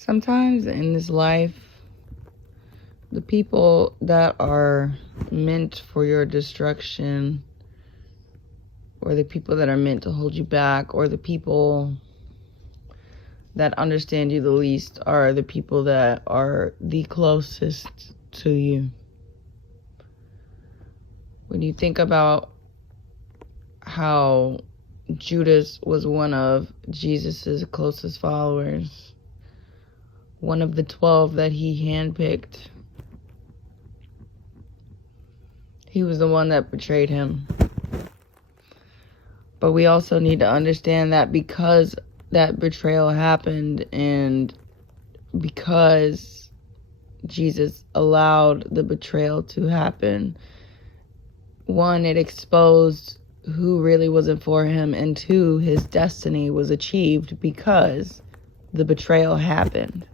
Sometimes in this life, the people that are meant for your destruction, or the people that are meant to hold you back, or the people that understand you the least, are the people that are the closest to you. When you think about how Judas was one of Jesus's closest followers, one of the 12 that he handpicked, he was the one that betrayed him. But we also need to understand that because that betrayal happened, and because Jesus allowed the betrayal to happen, one, it exposed who really wasn't for him, and two, his destiny was achieved because the betrayal happened.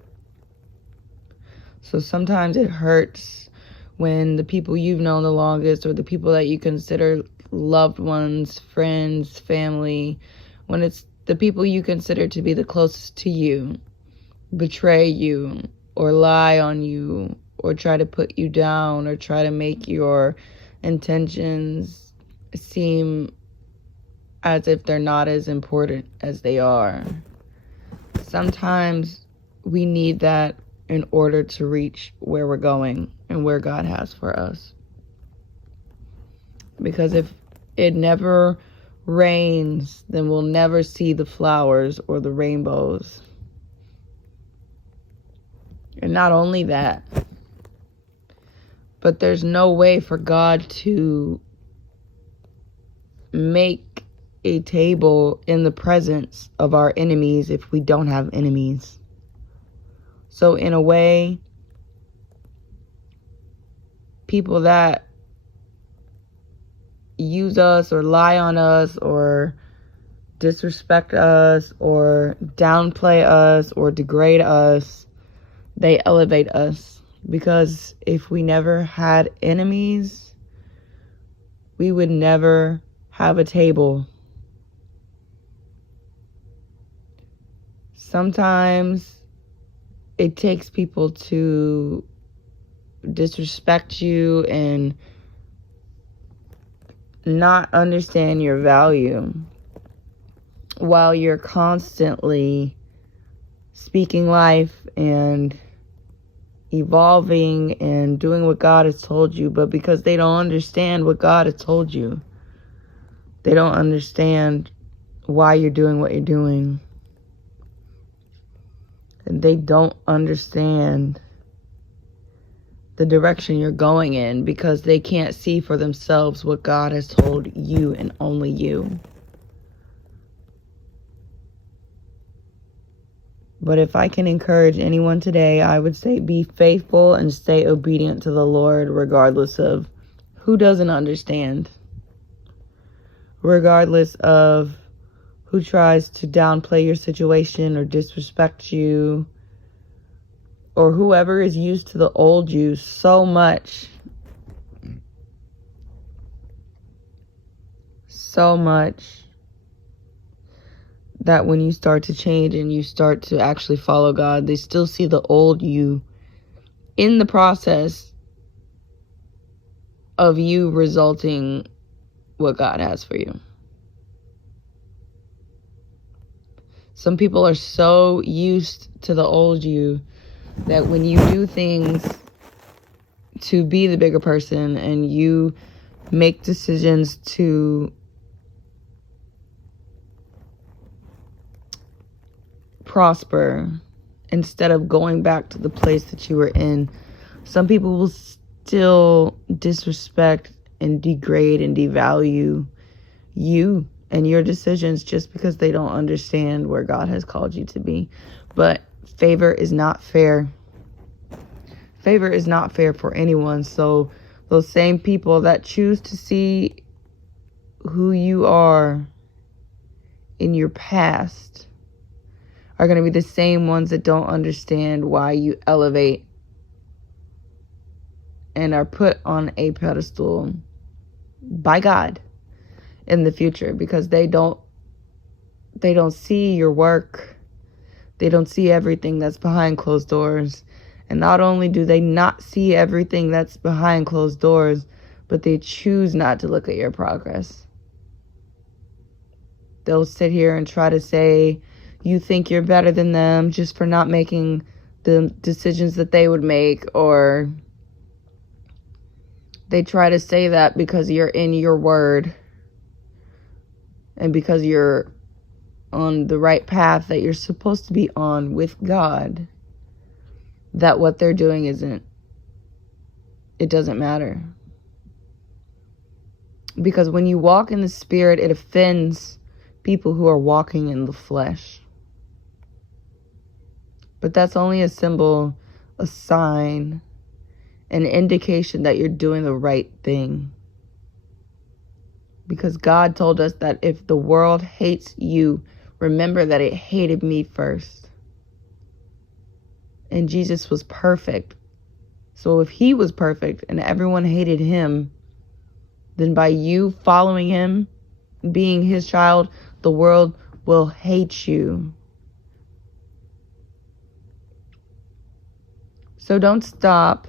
So sometimes it hurts when the people you've known the longest, or the people that you consider loved ones, friends, family, when it's the people you consider to be the closest to you, betray you, or lie on you, or try to put you down, or try to make your intentions seem as if they're not as important as they are. Sometimes we need that in order to reach where we're going and where God has for us. Because if it never rains, then we'll never see the flowers or the rainbows. And not only that, but there's no way for God to make a table in the presence of our enemies if we don't have enemies. So in a way, people that use us or lie on us or disrespect us or downplay us or degrade us, they elevate us. Because if we never had enemies, we would never have a table. Sometimes it takes people to disrespect you and not understand your value while you're constantly speaking life and evolving and doing what God has told you. But because they don't understand what God has told you, they don't understand why you're doing what you're doing. And they don't understand the direction you're going in, because they can't see for themselves what God has told you and only you. But if I can encourage anyone today, I would say be faithful and stay obedient to the Lord, regardless of who doesn't understand, regardless of who tries to downplay your situation or disrespect you, or whoever is used to the old you so much that when you start to change and you start to actually follow God, they still see the old you in the process of you resulting what God has for you. Some people are so used to the old you that when you do things to be the bigger person and you make decisions to prosper instead of going back to the place that you were in, some people will still disrespect and degrade and devalue you and your decisions just because they don't understand where God has called you to be. But favor is not fair. Favor is not fair for anyone. So those same people that choose to see who you are in your past are going to be the same ones that don't understand why you elevate and are put on a pedestal by God in the future, because they don't see your work. They don't see everything that's behind closed doors. And not only do they not see everything that's behind closed doors, but they choose not to look at your progress. They'll sit here and try to say you think you're better than them just for not making the decisions that they would make, or they try to say that because you're in your word and because you're on the right path that you're supposed to be on with God, that what they're doing it doesn't matter. Because when you walk in the Spirit, it offends people who are walking in the flesh. But that's only a symbol, a sign, an indication that you're doing the right thing. Because God told us that if the world hates you, remember that it hated me first. And Jesus was perfect. So if he was perfect and everyone hated him, then by you following him, being his child, the world will hate you. So don't stop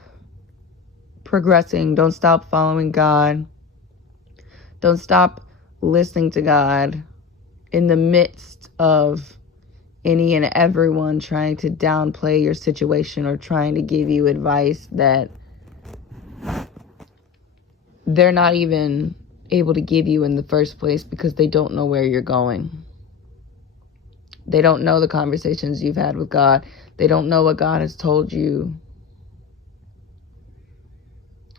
progressing. Don't stop following God. Don't stop listening to God in the midst of any and everyone trying to downplay your situation or trying to give you advice that they're not even able to give you in the first place because they don't know where you're going. They don't know the conversations you've had with God. They don't know what God has told you.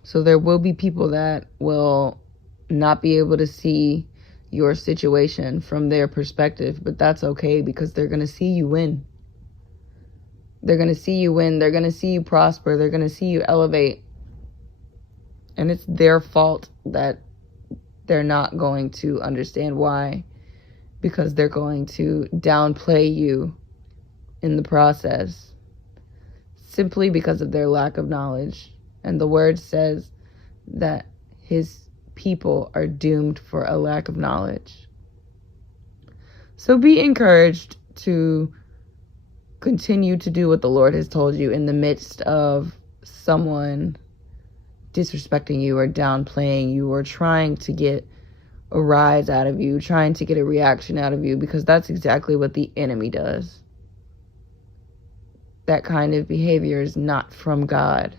So there will be people that will not be able to see your situation from their perspective, but that's okay because they're going to see you win. They're going to see you win. They're going to see you prosper. They're going to see you elevate. And it's their fault that they're not going to understand why, because they're going to downplay you in the process simply because of their lack of knowledge. And the word says that his people are doomed for a lack of knowledge. So be encouraged to continue to do what the Lord has told you in the midst of someone disrespecting you or downplaying you or trying to get a rise out of you, trying to get a reaction out of you, because that's exactly what the enemy does. That kind of behavior is not from God.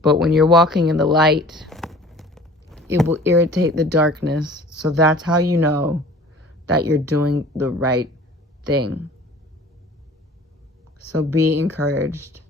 But when you're walking in the light, it will irritate the darkness. So that's how you know that you're doing the right thing. So be encouraged.